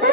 2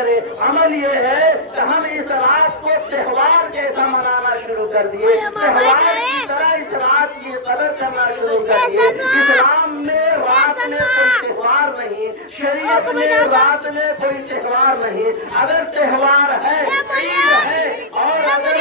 کرے. عمل یہ ہے کہ ہم اس رات کو تہوار جیسا منانا شروع کر دیے, تہوار کی طرح اس رات کی قدر کرنا شروع کر دیے. اسلام میں رات میں کوئی تہوار نہیں, شریعت میں رات میں کوئی تہوار نہیں. اگر تہوار ہے عید ہے, اور اگر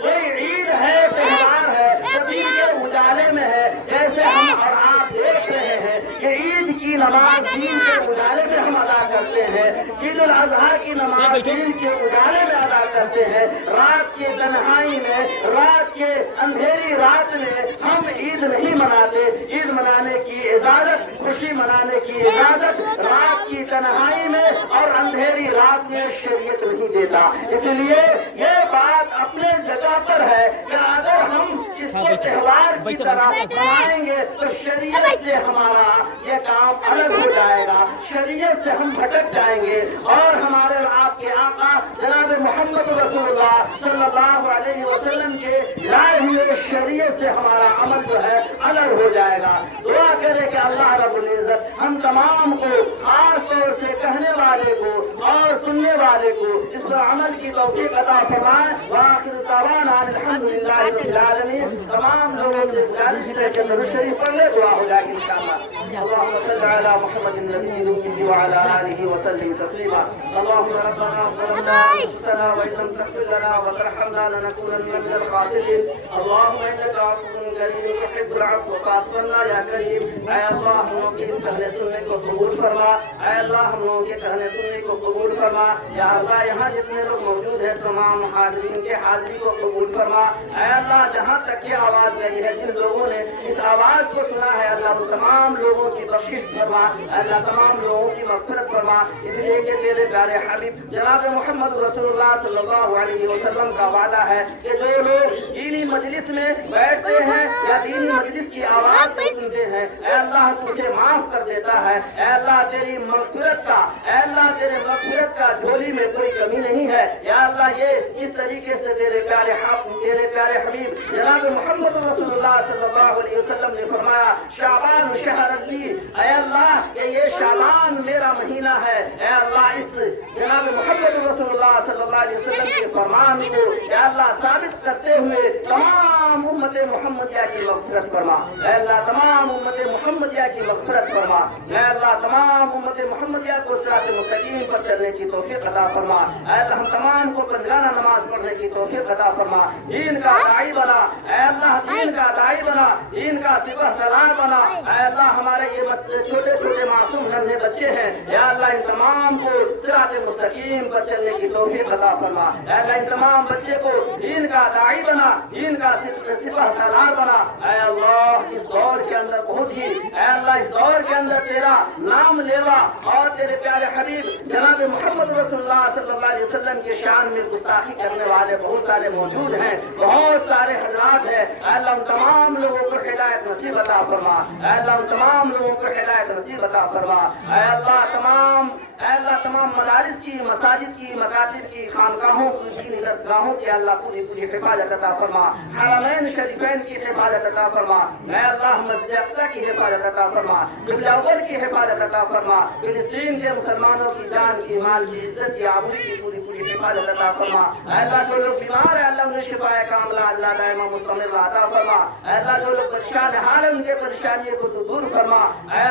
کوئی عید ہے تہوار ہے تو دین کے اجالے میں ہے. جیسے ہم اور آپ دیکھ رہے ہیں کہ عید کی نماز دین کے اجالے میں ہم ادا کرتے ہیں, عید الاضحیٰ کی نماز دین کے اجالے میں ادا کرتے ہیں. رات کی تنہائی میں, رات کے اندھیری رات میں ہم عید نہیں مناتے. عید منانے کی اجازت, خوشی منانے کی اجازت رات کی تنہائی میں اور اندھیری رات میں شریعت نہیں دیتا. اس لیے یہ بات اپنے جگہ پر ہے کہ اگر ہم اس کو تہوار کی طرح منائیں گے تو شریعت سے ہمارا یہ کام الگ ہو جائے گا, شریعت سے ہم بھٹک جائیں گے, اور ہمارے آپ کے آقا جناب محمد رسول اللہ صلی اللہ علیہ وسلم کے لائے ہوئے شریعت سے ہمارا عمل جو ہے الگ ہو جائے گا. دعا کرے کہ اللہ رب العزت ہم تمام کو, خاص طور سے کہنے والے کو اور سننے والے کو, اس پر عمل کی توفیق عطا فرمائے. وآخر دعوانا الحمدللہ رب العالمین. تمام لوگوں سے گزارش ہے کہ درود شریف پڑھ لے, دعا ہو جائے گی انشاءاللہ. اللهم صل على محمد النبي الأمي وعلى آله وسلم تسليما. اللهم ربنا ظلمنا أنفسنا وإن لم تغفر لنا وترحمنا لنكونن من الخاسرين. اللهم إنك عفو كريم تحب العفو فاعف عنا يا كريم. اے اللہ ہم لوگوں کے کہنے سننے کو قبول فرما, اے اللہ ہم لوگوں کے کہنے سننے کو قبول فرما. یا اللہ یہاں جتنے لوگ موجود ہیں تمام حاضرین کے حاضری کو قبول فرما. اے اللہ جہاں تک یہ آواز گئی ہے, جن لوگوں نے اس آواز کو سنا ہے, اللہ وہ تمام لوگوں کی بخشش فرما, اللہ تمام لوگوں کی مغفرت فرما. اس لیے کہ تیرے پیارے حبیب جناب محمد رسول اللہ صلی اللہ علیہ وسلم کا وعدہ ہے کہ جو لوگ دینی مجلس میں بیٹھتے ہیں یا دینی مجلس کی آواز کو سنتے ہیں, اے اللہ تجھے معاف کر دیتا ہے. اے اللہ تیری مغفرت کا, اے اللہ تیرے مغفرت کا جھولی میں کوئی کمی نہیں ہے. یا اللہ یہ اس طریقے سے تیرے پیارے حبیب جناب محمد رسول اللہ صلی اللہ علیہ وسلم نے فرمایا شعبان شہر لی, اے اللہ کہ یہ شعبان میرا مہینہ ہے. اے اللہ اس جناب محمد رسول اللہ صلی اللہ علیہ وسلم کے فرمان کو اے اللہ ثابت کرتے ہوئے تمام امت محمدیہ کی مغفرت فرما. اے اللہ تمام امت محمدیہ کی مغفرت فرما. اے اللہ تمام امت محمدیہ کو صراط مستقیم پر چلنے کی توفیق عطا فرما. اے اللہ ہم تمام کو پنجانہ نماز پڑھنے کی توفیق عطا فرما. دین کا داعی بنا, اے اللہ دین کا داعی بنا, دین کا سپہ سالار بنا. اے اللہ ہمارے یہ چھوٹے چھوٹے معصوم ننھے بچے ہیں, یا اللہ ان تمام کو صراط مستقیم پر چلنے کی توفیق عطا فرما. اے اللہ ان تمام بچے کو دین کا داعی بنا, دین کا سپہ سالار بنا. اے اللہ اس دور کے اندر بہت ہی, اے اللہ اس دور کے اندر تیرا نام لیوا اور تیرے پیارے حبیب جناب محمد رسول اللہ صلی اللہ علیہ وسلم کے شان میں گستاخی کرنے والے بہت سارے موجود ہیں, بہت سارے حضرات ہیں. اے اللہ ان تمام لوگوں کو ہدایت نصیب عطا فرما. اے اللہ ان تمام لوگوں کو ہدایت نصیب عطا فرما. اے اللہ تمام مدارس کی, مساجد کی, مکاتب کی, خانقاہوں کی, دینی درسگاہوں کی اللہ پوری حفاظت عطا فرما. حرمین شریفین کی حفاظت عطا فرما. اے اللہ مسجد اقصی کی حفاظت عطا فرما. قبلہ اول کی حفاظت عطا فرما. فلسطین کے مسلمانوں کی جان کی, مال کی, عزت کی, آبرو کی پوری حفاظت عطا فرما. اے اللہ جو لوگ بیمار ہیں اللہ انہیں شفا کاملہ اللہ دائمہ مستمرہ عطا فرما. اے اللہ جو لوگ پریشان حال ان کے پریشانیوں کو تو دور فرما. اے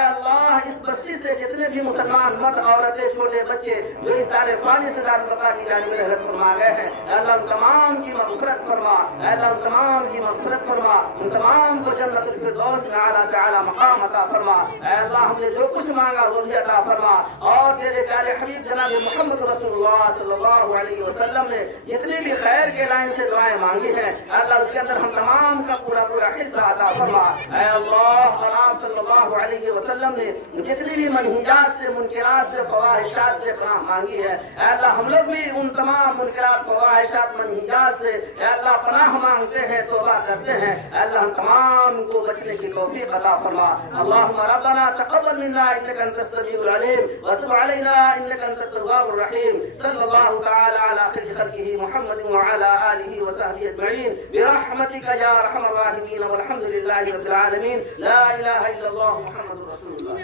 اللہ اس بستی سے جتنے بھی مسلمان مرد عورتیں چھوٹے بچے جو اس دار فانی سے دار بقا کی جانب میں رحمت فرما گئے ہیں, اے اللہ ان تمام کی مغفرت فرما. اے اللہ ان تمام کی مغفرت فرما, ان تمام کو جنت الفردوس میں اعلیٰ سے اعلیٰ مقام عطا فرما. اے اللہ ہم نے جو کچھ مانگا وہ بھی عطا فرما. اور تیرے پیارے حبیب جناب محمد رسول اللہ صلی اللہ علیہ وسلم نے جتنی بھی خیر کے لائن سے دعائیں مانگی ہیں, اللہ اس کے اندر ہم تمام کا پورا حصہ عطا فرما. اے اللہ اور آپ صلی اللہ علیہ وسلم نے جتنی بھی منہیات سے, منکرات سے, فواحشات سے پناہ مانگی ہے, اے اللہ ہم لوگ بھی ان تمام منکرات, فواحشات, منہیات سے اے اللہ پناہ مانگتے ہیں, توبہ کرتے ہیں. اے اللہ ہم تمام کو بچنے کی توفیق عطا فرما. اللهم ربنا تقبل منا انك انت السميع العليم وتب علينا انك انت التواب الرحيم. صلى الله تعالى على خير خلقه محمد وعلى اله وصحبه اجمعين برحمتك يا ارحم الراحمين والحمد لله رب العالمين. لا اله الا الله محمد رسول الله.